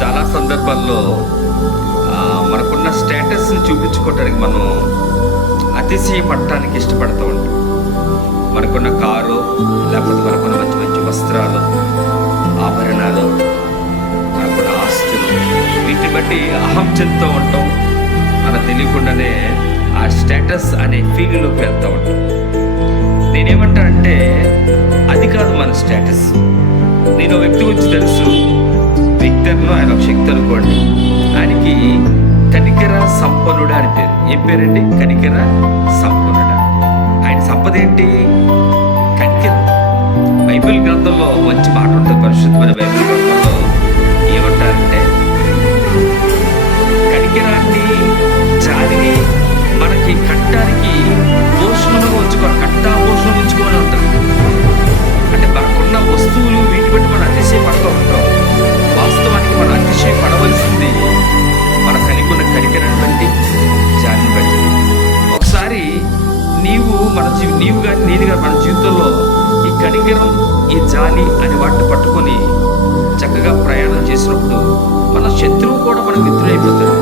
చాలా సందర్భాల్లో మనకున్న స్టేటస్ని చూపించుకోవటానికి మనం అతిశయపడటానికి ఇష్టపడుతూ ఉంటాం. మనకున్న కారు, లేకపోతే మనకున్న మంచి మంచి వస్త్రాలు, ఆభరణాలు, మనకున్న ఆస్తులు, వీటిని బట్టి అహం చెందుతూ ఉంటాం. మనకు తెలియకుండానే ఆ స్టేటస్ అనే ఫీల్డ్లోకి వెళ్తూ ఉంటాం. నేనేమంటా అంటే అది కాదు మన స్టేటస్. నేను వ్యక్తి గురించి తెలుసు. విక్టర్లో ఆయన ఒక శక్తి అనుకోండి. ఆయనకి కనికర సంపన్నుడా అని పేరు. ఏం పేరండి? కనికర సంపన్నుడా. ఆయన సంపద ఏంటి? కనికరం. బైబిల్ గ్రంథంలో మంచి మాట ఉంటుంది. పరిశుద్ధమైన బైబిల్ గ్రంథంలో ఏమంటారంటే కనికరాన్ని, జాలిని మనకి కట్టానికి పోషణగా ఉంచుకోవాలి. కట్టా పోషణ ఉంచుకోవాలి ఉంటుంది. అంటే మనకున్న వస్తువులు వీటి బట్టి మనం అతిశయపడుతూ ఉంటాం. వాస్తవానికి మనం అతిశయపడవలసింది మన కలిగి ఉన్న కనికరాన్ని బట్టి, జాలిని బట్టి. ఒకసారి నీవు కానీ నేను కానీ మన జీవితంలో ఈ కనికరం, ఈ జాలి అనే వాటిని పట్టుకొని చక్కగా ప్రయాణం చేసినప్పుడు మన శత్రువు కూడా మనకు మిత్రుడు అయిపోతాడు.